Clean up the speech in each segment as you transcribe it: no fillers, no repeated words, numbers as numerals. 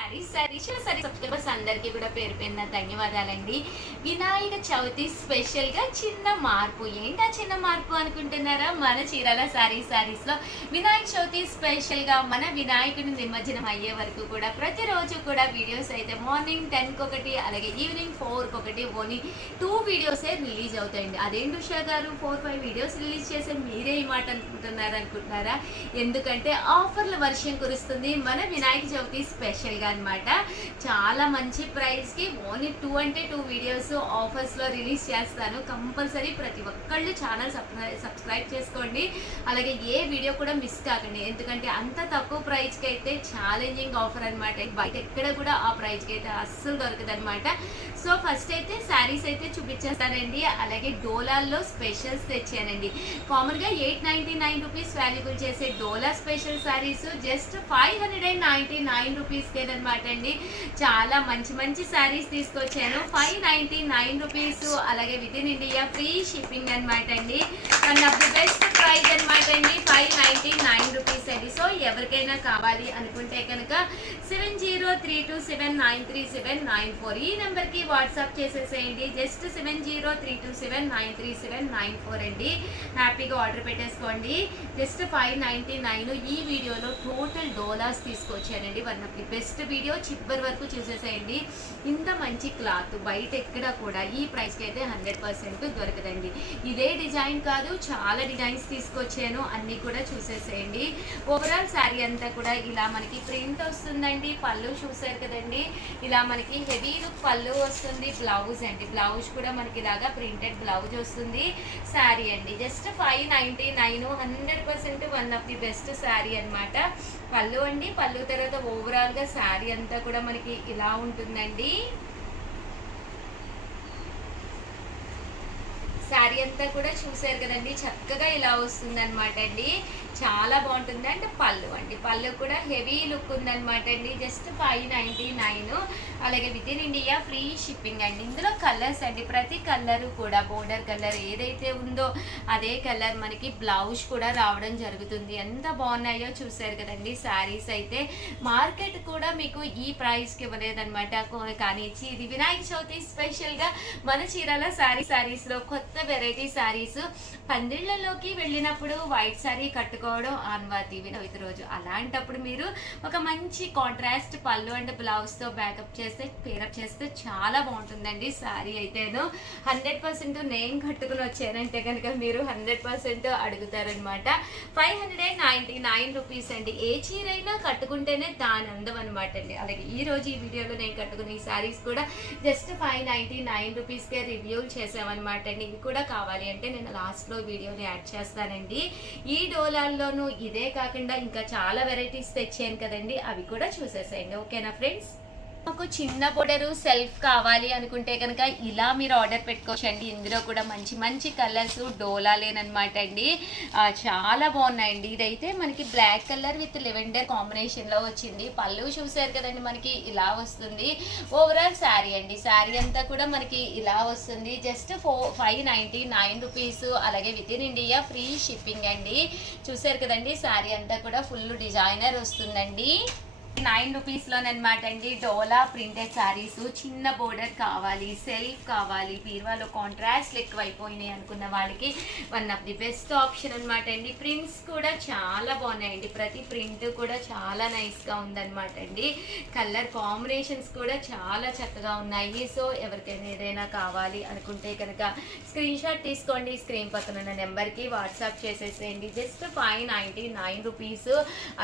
Subscribers అందరికీ కూడా పేరు పేరున ధన్యవాదాలండి. వినాయక చవితి స్పెషల్ గా చిన్న మార్పు. ఏంటా చిన్న మార్పు అనుకుంటున్నారా? మన చీరాల సారీస్ లో వినాయక చవితి స్పెషల్ గా మన వినాయకుడిని నిమజ్జనం అయ్యే వరకు కూడా ప్రతిరోజు కూడా వీడియోస్ అయితే మార్నింగ్ 10 ఒకటి అలాగే ఈవినింగ్ 4 ఒకటి ఓన్లీ 2 వీడియోసే రిలీజ్ అవుతాయండి. అదేంటి ఉషా గారు 4-5 వీడియోస్ రిలీజ్ చేసే మీరే ఈ మాట అనుకుంటున్నారా? ఎందుకంటే ఆఫర్ల వర్షం కురుస్తుంది మన వినాయక చవితి స్పెషల్ గా అన్నమాట. చాలా మంచి ప్రైస్ కి ఓన్లీ 2 అంటే 2 వీడియోస్ ఆఫర్స్ లో రిలీజ్ చేస్తాను. కంపల్సరీ ప్రతి ఒక్కళ్ళు ఛానల్ సబ్స్క్రైబ్ చేసుకోండి. అలాగే ఏ వీడియో కూడా మిస్ కాకండి. ఎందుకంటే అంత తక్కువ ప్రైస్ కి అయితే ఛాలెంజింగ్ ఆఫర్ అనమాట. బయట ఎక్కడ కూడా ఆ ప్రైస్ కి అయితే అస్సలు దొరకదు అనమాట. సో ఫస్ట్ అయితే శారీస్ అయితే చూపించేస్తానండి. అలాగే డోలాల్లో స్పెషల్స్ తెచ్చానండి. కామన్ గా 899 రూపీస్ వాల్యుబుల్ చేసే డోలా స్పెషల్ శారీస్ జస్ట్ 599 రూపీస్ కేనమాట అండి. చాలా మంచి శారీస్ తీసుకొచ్చాను. 599 రూపీస్ అలాగే with in India free shipping అనమాట అండి. One of the best price అనమాట అండి. 599 రూపీస్ అండి. సో ఎవరికైనా కావాలి అనుకుంటే కనుక 7032793794 ఈ నెంబర్ కి వాట్సాప్ చేసేసేయండి. జస్ట్ 7032793794 అండి. హ్యాపీగా ఆర్డర్ పెట్టేసుకోండి. జస్ట్ 599. ఈ వీడియోలో టోటల్ డోలాస్ తీసుకొచ్చానండి. One of the best video చివరి వరకు చూసేసేయండి. ఇంత మంచి క్లాత్ బయట ఎక్కడ కూడా ఈ ప్రైస్ కి అయితే 100% దొరకదండి. ఇదే డిజైన్ కాదు, చాలా డిజైన్స్ తీసుకొచ్చాను. అన్ని కూడా చూసేసేయండి. ఓవరాల్ శారీ అంతా కూడా ఇలా మనకి ప్రింట్ వస్తుందండి. పళ్ళు చూసారు కదండి. ఇలా మనకి హెవీ లుక్ పళ్ళు వస్తుంది. బ్లౌజ్ అండి, బ్లౌజ్ కూడా మనకి ఇలాగా ప్రింటెడ్ బ్లౌజ్ వస్తుంది. శారీ అండి just 599. 100% one of the best sari అనమాట. పళ్ళు అండి, పళ్ళు తర్వాత ఓవరాల్ గా శారీ అంతా కూడా మనకి ఇలా ఉంటుందండి. శారీ అంతా కూడా చూసారు కదండి. చక్కగా ఇలా వస్తుంది అనమాట అండి. చాలా బాగుంటుంది. అంటే పళ్ళు అండి, పళ్ళు కూడా హెవీ లుక్ ఉందనమాట అండి. జస్ట్ 599. అలాగే with in India free shipping అండి. ఇందులో కలర్స్ అండి, ప్రతి కలర్ కూడా బోర్డర్ కలర్ ఏదైతే ఉందో అదే కలర్ మనకి బ్లౌజ్ కూడా రావడం జరుగుతుంది. ఎంత బాగున్నాయో చూసారు కదండి. శారీస్ అయితే మార్కెట్ కూడా మీకు ఈ ప్రైస్కి ఇవ్వలేదన్నమాట. కానీ ఇది వినాయక చవితి స్పెషల్గా మన చీరాల శారీస్లో కొత్త వెరైటీ శారీస్. పందిళ్ళలోకి వెళ్ళినప్పుడు వైట్ శారీ కట్టుకోవడం ఆన్వాతి వినవితి రోజు. అలాంటప్పుడు మీరు ఒక మంచి కాంట్రాస్ట్ పళ్ళు అండ్ బ్లౌజ్తో బ్యాకప్ చేస్తే పేరప్ చేస్తే చాలా బాగుంటుందండి. శారీ అయితేను 100% నేను కట్టుకుని వచ్చానంటే కనుక మీరు 100% అడుగుతారనమాట. 599 రూపీస్ అండి. ఏ చీరైనా కట్టుకుంటేనే దాని అందం అనమాట అండి. అలాగే ఈ రోజు ఈ వీడియోలో నేను కట్టుకున్న ఈ శారీస్ కూడా జస్ట్ 599 రూపీస్కే రివ్యూ చేసామన్నమాట అండి. ఇవి కూడా కావాలి అంటే నేను లాస్ట్లో వీడియోని యాడ్ చేస్తానండి. ఈ డోలాల్లోనూ ఇదే కాకుండా ఇంకా చాలా వెరైటీస్ తెచ్చాను కదండి, అవి కూడా చూసేసేయండి. ఓకేనా ఫ్రెండ్స్? మాకు చిన్న బోర్డరు సెల్ఫ్ కావాలి అనుకుంటే కనుక ఇలా మీరు ఆర్డర్ పెట్టుకోవచ్చండి. ఇందులో కూడా మంచి కలర్స్ డోలాలేనమాట అండి. చాలా బాగున్నాయండి. ఇదైతే మనకి బ్లాక్ కలర్ విత్ లెవెండర్ కాంబినేషన్లో వచ్చింది. పళ్ళు చూసారు కదండి, మనకి ఇలా వస్తుంది. ఓవరాల్ శారీ అండి, శారీ అంతా కూడా మనకి ఇలా వస్తుంది. జస్ట్ 599 రూపీస్ అలాగే with in India free shipping అండి. చూసారు కదండి, శారీ అంతా కూడా ఫుల్ డిజైనర్ వస్తుందండి. 9 రూపీస్లోనమాట అండి. డోలా ప్రింటెడ్ శారీస్. చిన్న బోర్డర్ కావాలి, సెల్ఫ్ కావాలి, బీరువాలో కాంట్రాస్ట్ ఎక్కువైపోయినాయి అనుకున్న వాళ్ళకి one of the best option అనమాట అండి. ప్రింట్స్ కూడా చాలా బాగున్నాయండి. ప్రతి ప్రింట్ కూడా చాలా నైస్గా ఉందన్నమాట అండి. కలర్ కాంబినేషన్స్ కూడా చాలా చక్కగా ఉన్నాయి. సో ఎవరికైనా ఏదైనా కావాలి అనుకుంటే కనుక స్క్రీన్ షాట్ తీసుకోండి. స్క్రీన్ పక్కన ఉన్న నెంబర్కి వాట్సాప్ చేసేసేయండి. జస్ట్ 599 రూపీస్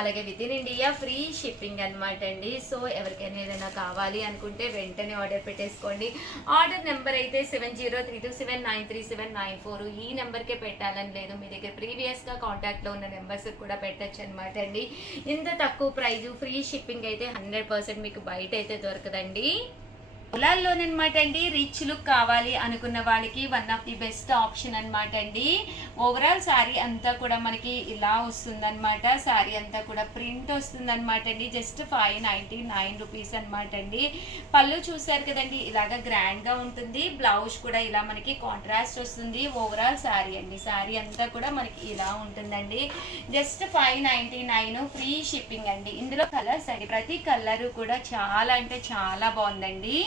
అలాగే with in India free shipping అనమాట అండి. సో ఎవరికైనా ఏదైనా కావాలి అనుకుంటే వెంటనే ఆర్డర్ పెట్టేసుకోండి. ఆర్డర్ నెంబర్ అయితే 7032793794. ఈ నెంబర్కే పెట్టాలని లేదు, మీ దగ్గర ప్రీవియస్గా కాంటాక్ట్లో ఉన్న నెంబర్స్ కూడా పెట్టచ్చు అనమాట అండి. ఇంత తక్కువ ప్రైజు ఫ్రీ షిప్పింగ్ అయితే 100% మీకు బయట అయితే దొరకదండి. పొలాల్లోనమాట అండి. రిచ్ లుక్ కావాలి అనుకున్న వాళ్ళకి one of the best option అనమాట అండి. ఓవరాల్ శారీ అంతా కూడా మనకి ఇలా వస్తుందన్నమాట. శారీ అంతా కూడా ప్రింట్ వస్తుందన్నమాట అండి. జస్ట్ 599 రూపీస్ అనమాట అండి. పళ్ళు చూసారు కదండి, ఇలాగా గ్రాండ్ గా ఉంటుంది. బ్లౌజ్ కూడా ఇలా మనకి కాంట్రాస్ట్ వస్తుంది. ఓవరాల్ శారీ అండి, శారీ అంతా కూడా మనకి ఇలా ఉంటుందండి. జస్ట్ 599 ఫ్రీ షిప్పింగ్ అండి. ఇందులో కలర్స్ అండి, ప్రతి కలర్ కూడా చాలా అంటే చాలా బాగుందండి.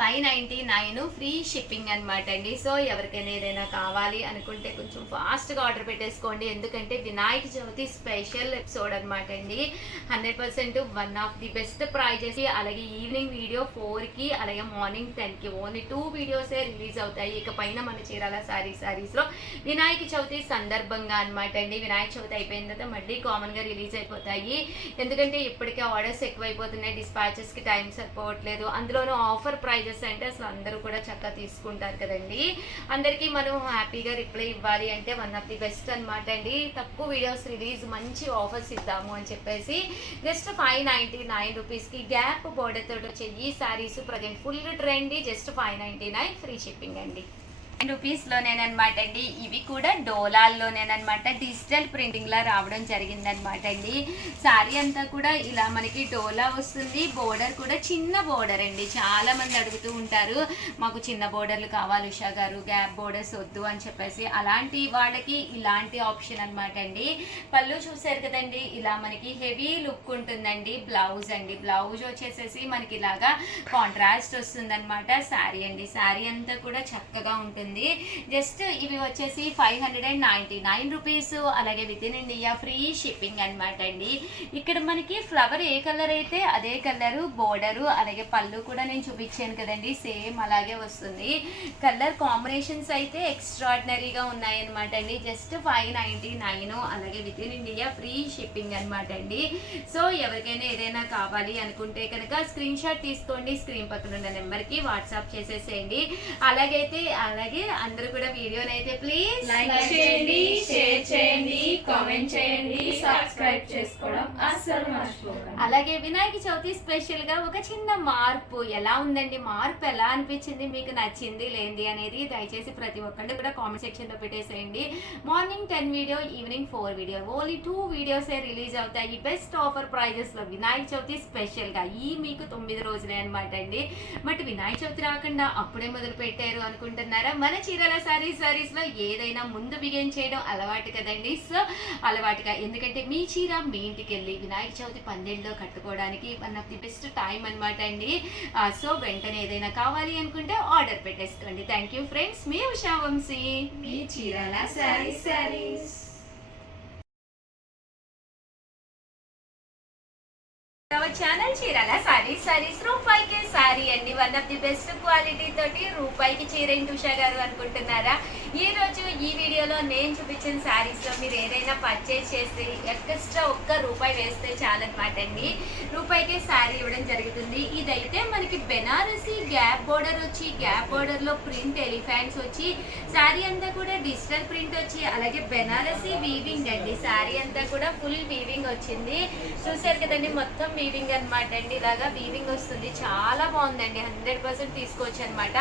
599 ఫ్రీ షిప్పింగ్ అనమాట అండి. సో ఎవరికైనా ఏదైనా కావాలి అనుకుంటే కొంచెం ఫాస్ట్గా ఆర్డర్ పెట్టేసుకోండి, ఎందుకంటే వినాయక చవితి స్పెషల్ ఎపిసోడ్ అనమాట అండి. 100% one of the best prizes. అలాగే ఈవినింగ్ వీడియో 4కి, అలాగే మార్నింగ్ 10కి ఓన్లీ 2 వీడియోసే రిలీజ్ అవుతాయి. ఇక పైన మన చీరాల శారీస్లో వినాయక చవితి సందర్భంగా అనమాట అండి. వినాయక చవితి అయిపోయిన తర్వాత మళ్ళీ కామన్గా రిలీజ్ అయిపోతాయి, ఎందుకంటే ఇప్పటికే ఆర్డర్స్ ఎక్కువైపోతున్నాయి, డిస్పాచెస్కి టైం సరిపోవట్లేదు. అందులోనూ ఆఫర్ ప్రైజెస్ అంటే అసలు అందరూ కూడా చక్కగా తీసుకుంటారు కదండి. అందరికీ మనం హ్యాపీగా రిప్లై ఇవ్వాలి అంటే వన్ ఆఫ్ ది బెస్ట్ అనమాట అండి. తక్కువ వీడియోస్ రిలీజ్, మంచి ఆఫర్స్ ఇద్దాము అని చెప్పేసి జస్ట్ 599 రూపీస్కి గ్యాప్ బోర్డర్ తోటి వచ్చే ఈ saris present full trend. Just 599 free shipping అండి. రూపీస్లోనేనమాట అండి. ఇవి కూడా డోలాల్లోనేనమాట, డిజిటల్ ప్రింటింగ్ లా రావడం జరిగిందనమాట అండి. శారీ అంతా కూడా ఇలా మనకి డోలా వస్తుంది. బోర్డర్ కూడా చిన్న బోర్డర్ అండి. చాలా మంది అడుగుతూ ఉంటారు, మాకు చిన్న బోర్డర్లు కావాలి ఉషా గారు, గ్యాప్ బోర్డర్స్ వద్దు అని చెప్పేసి. అలాంటి వాళ్ళకి ఇలాంటి ఆప్షన్ అనమాట అండి. పళ్ళు చూసారు కదండి, ఇలా మనకి హెవీ లుక్ ఉంటుందండి. బ్లౌజ్ అండి, బ్లౌజ్ వచ్చేసేసి మనకి ఇలాగా కాంట్రాస్ట్ వస్తుంది అనమాట. శారీ అండి, శారీ అంతా కూడా చక్కగా ఉంటుంది. జస్ట్ ఇవి వచ్చేసి 599 రూపీస్. అలాగే with in India free shipping అనమాట అండి. ఇక్కడ మనకి ఫ్లవర్ ఏ కలర్ అయితే అదే కలరు బోర్డరు, అలాగే పళ్ళు కూడా నేను చూపించాను కదండి, సేమ్ అలాగే వస్తుంది. కలర్ కాంబినేషన్స్ అయితే ఎక్స్ట్రాడినరీగా ఉన్నాయన్నమాట అండి. జస్ట్ 599, అలాగే with in India free shipping అనమాట అండి. సో ఎవరికైనా ఏదైనా కావాలి అనుకుంటే కనుక స్క్రీన్ షాట్ తీసుకోండి, స్క్రీన్ పక్కన ఉన్న నెంబర్కి వాట్సాప్ చేసేసేయండి. అలాగే అందరూ కూడా వీడియోని అయితే ప్లీజ్ లైక్ చేయండి, షేర్ చేయండి, కామెంట్ చేయండి, సబ్స్క్రైబ్ చేసుకోవడం అస్సలు మర్చిపోకండి. అలాగే వినాయక చవితి స్పెషల్ గా ఒక చిన్న మార్పు ఎలా ఉందండి, మార్పు ఎలా అనిపించింది, మీకు నచ్చింది లేంది అనేది దయచేసి ప్రతి ఒక్కళ్ళు కూడా కామెంట్ సెక్షన్ లో పెట్టేసేయండి. Morning 10 video, evening 4 video, only 2 వీడియోసే రిలీజ్ అవుతాయి. బెస్ట్ ఆఫర్ ప్రైజెస్ లో వినాయక చవితి స్పెషల్ గా ఈ మీకు 9 రోజులే అనమాట అండి. బట్ వినాయక చవితి రాకుండా అప్పుడే మొదలు పెట్టారు అనుకుంటున్నారా? మన చీరాల శారీస్ లో ఏదైనా ముందు బిగిన్ చేయడం అలవాటు కదండి. సో అలవాటుగా, ఎందుకంటే మీ చీర మీ ఇంటికి వెళ్ళి వినాయక చవితి పందెంలో కట్టుకోవడానికి one of the best time అనమాట అండి. సో వెంటనే ఏదైనా కావాలి అనుకుంటే ఆర్డర్ పెట్టేసుకోండి. థ్యాంక్ యూ ఫ్రెండ్స్, మీ ఉషా వంశీ, మీ Chirala sarees. Channel Chirala sarees రూపాయికి శారీ అండి. One of the best quality తోటి రూపాయికి చీర ఏంటి ఉషా గారు అనుకుంటున్నారా? ఈ రోజు ఈ వీడియోలో నేను చూపించిన శారీస్ లో మీరు ఏదైనా పర్చేజ్ చేస్తే ఎక్స్ట్రా ₹1 వేస్తే చాలన్నమాట అండి. రూపాయికే శారీ ఇవ్వడం జరుగుతుంది. ఇదైతే మనకి బెనారసీ గ్యాప్ బోర్డర్ వచ్చి, గ్యాప్ బోర్డర్ లో ప్రింట్ ఎలిఫెంట్స్ వచ్చి, శారీ అంతా కూడా డిజిటల్ ప్రింట్ వచ్చి, అలాగే బెనారసీ వీవింగ్ అండి. శారీ అంతా కూడా ఫుల్ వీవింగ్ వచ్చింది. చూసారు కదండి, మొత్తం వీవింగ్ అనమాట అండి. ఇలాగా వీవింగ్ వస్తుంది, చాలా బాగుందండి. 100% తీసుకోవచ్చు అనమాట.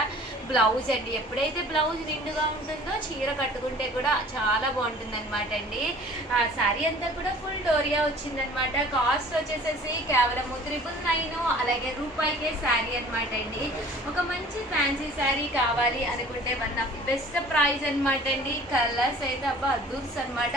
బ్లౌజ్ అండి, ఎప్పుడైతే బ్లౌజ్ నిండుగా ఉంటుందో చీర కట్టుకుంటే కూడా చాలా బాగుంటుంది అనమాట అండి. శారీ అంతా కూడా ఫుల్ డోరియా వచ్చిందనమాట. కాస్ట్ వచ్చేసేసి కేవలం 999, అలాగే రూపాయికే శారీ అనమాట అండి. ఒక మంచి ఫ్యాన్సీ శారీ కావాలి అనుకుంటే one of the best price అనమాట అండి. కలర్స్ అయితే అబ్బా అద్భుత్స్ అనమాట,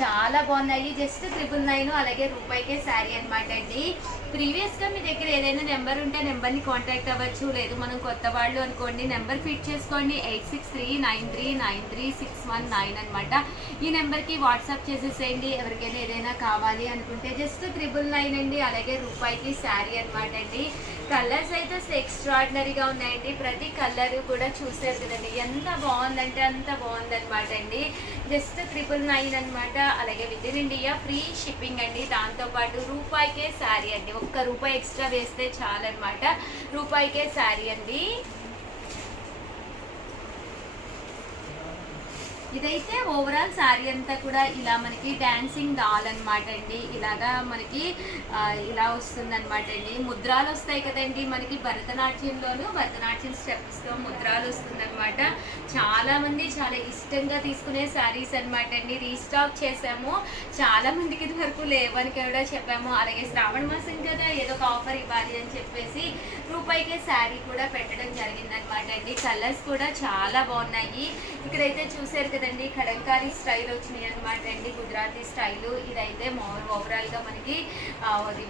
చాలా బాగున్నాయి. జస్ట్ 999, అలాగే రూపాయికే శారీ అనమాట అండి. ప్రీవియస్గా మీ దగ్గర ఏదైనా నెంబర్ ఉంటే నెంబర్ని కాంటాక్ట్ అవ్వచ్చు. లేదు మనం కొత్త వాళ్ళు అనుకోండి, నెంబర్ ఫిట్ చేసుకోండి, 8639393619 అనమాట. ఈ నెంబర్కి వాట్సాప్ చేసేసేయండి. ఎవరికైనా ఏదైనా కావాలి అనుకుంటే జస్ట్ 999 అండి, అలాగే రూపాయికి శారీ అనమాట అండి. కలర్స్ అయితే ఎక్స్ట్రాడినరీగా ఉన్నాయండి. ప్రతి కలర్ కూడా చూసారు కదండి, ఎంత బాగుందంటే అంత బాగుందనమాట అండి. జస్ట్ 999 అనమాట. అలాగే with in India free shipping అండి. దాంతోపాటు రూపాయికే శారీ అండి. ₹1 ఎక్స్ట్రా వేస్తే చాలన్నమాట. రూపాయికే శారీ అండి. ఇదైతే ఓవరాల్ శారీ అంతా కూడా ఇలా మనకి డాన్సింగ్ డాల్ అనమాట అండి. ఇలాగా మనకి ఇలా వస్తుంది అనమాట అండి. ముద్రాలు వస్తాయి కదండి మనకి భరతనాట్యం స్టెప్స్తో ముద్రాలు వస్తుంది అనమాట. చాలా మంది చాలా ఇష్టంగా తీసుకునే శారీస్ అనమాట అండి. రీస్టాక్ చేసాము, చాలా మందికి ఇది వరకు లేవని కూడా చెప్పాము. అలాగే శ్రావణ మాసం కదా, ఏదో ఒక ఆఫర్ ఇవ్వాలి అని చెప్పేసి రూపాయికే శారీ కూడా పెట్టడం జరిగింది అనమాట అండి. కలర్స్ కూడా చాలా బాగున్నాయి. ఇక్కడైతే చూసారు కదండి, కలంకారీ స్టైల్ వచ్చినాయి అనమాట అండి, గుజరాతీ స్టైలు. ఇదైతే ఓవరాల్ గా మనకి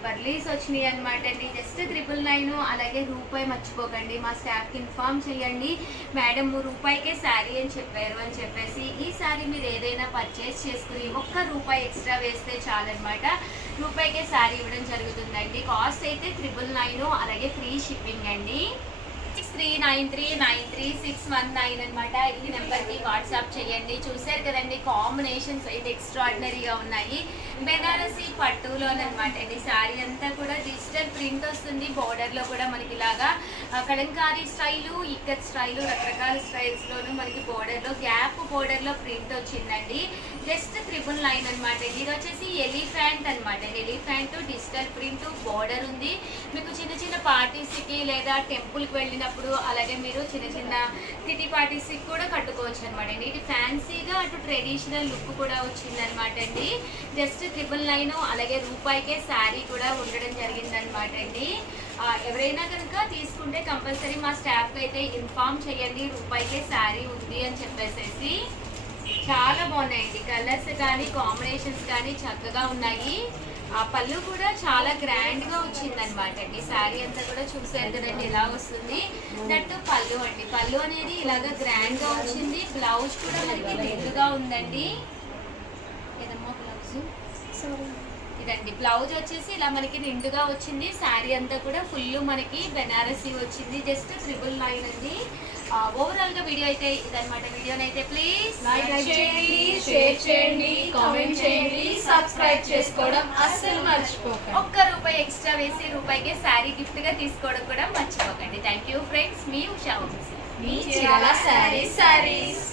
బర్లీస్ వచ్చినాయి అనమాట అండి. జస్ట్ 999. అలాగే రూపాయి మర్చిపోకండి, మా స్టాఫ్ కి ఇన్ఫార్మ్ చేయండి, మేడం రూపాయికే శారీ అని చెప్పారు అని చెప్పేసి. ఈ శారీ మీరు ఏదైనా పర్చేస్ చేసుకుని ₹1 ఎక్స్ట్రా వేస్తే చాలన్నమాట, రూపాయికే శారీ ఇవ్వడం జరుగుతుందండి. కాస్ట్ అయితే 999, అలాగే ఫ్రీ షిప్పింగ్ అండి. 639393 అనమాట. ఈ నెంబర్కి వాట్సాప్ చేయండి. చూసారు కదండి, కాంబినేషన్స్ అయితే ఎక్స్ట్రాడినరీగా ఉన్నాయి. బెనారసి పట్టులోనమాట అండి. శారీ అంతా కూడా డిజిటల్ ప్రింట్ వస్తుంది. బోర్డర్లో కూడా మనకి ఇలాగా కలంకారీ స్టైలు, ఇక్కత్ స్టైలు, రకరకాల స్టైల్స్లోనూ మనకి బోర్డర్లో గ్యాప్ బోర్డర్లో ప్రింట్ వచ్చిందండి. జస్ట్ 999 అనమాట. ఇది వచ్చేసి ఎలిఫెంట్ అనమాట. ఎలిఫెంట్ డిజిటల్ ప్రింట్ బోర్డర్ ఉంది. మీకు చిన్న చిన్న పార్టీస్కి లేదా టెంపుల్కి వెళ్ళినప్పుడు, అలాగే మీరు చిన్న చిన్న కిటీ పార్టీస్కి కూడా కట్టుకోవచ్చు అనమాట అండి. ఇది ఫ్యాన్సీగా అటు ట్రెడిషనల్ లుక్ కూడా వచ్చింది అనమాట అండి. జస్ట్ 999, అలాగే రూపాయికే శారీ కూడా ఉండడం జరిగిందనమాట అండి. ఎవరైనా కనుక తీసుకుంటే కంపల్సరీ మా స్టాఫ్కి అయితే ఇన్ఫార్మ్ చేయండి, రూపాయికే శారీ ఉంది అని చెప్పేసి. చాలా బాగున్నాయండి, కలర్స్ కానీ కాంబినేషన్స్ కానీ చక్కగా ఉన్నాయి. ఆ పళ్ళు కూడా చాలా గ్రాండ్ గా వచ్చింది అనమాట అండి. శారీ అంతా కూడా చూసారు కదండి ఎలా వస్తుంది. దట్టు పళ్ళు అండి, పళ్ళు అనేది ఇలాగ గ్రాండ్ గా వచ్చింది. బ్లౌజ్ కూడా మనకి నిండుగా ఉందండి. ఏదమ్మా బ్లౌజ్? ఇదండి బ్లౌజ్ వచ్చేసి ఇలా మనకి నిండుగా వచ్చింది. శారీ అంతా కూడా ఫుల్ మనకి బెనారసీ వచ్చింది. జస్ట్ 999 అండి. ఓవరాల్ గా వీడియో అయితే ఇదన్నమాట. వీడియోనైతే ప్లీజ్ లైక్ చేయండి, షేర్ చేయండి, కామెంట్ చేయండి, సబ్స్క్రైబ్ చేసుకోవడం అస్సలు మర్చిపోకండి. ₹1 ఎక్స్ట్రా వేసి రూపాయికే శారీ గిఫ్ట్ గా తీసుకోవడం కూడా మర్చిపోకండి. థ్యాంక్ యూ ఫ్రెండ్స్, మీ ఉషా వంశీ. మీ చీరాల శారీస్.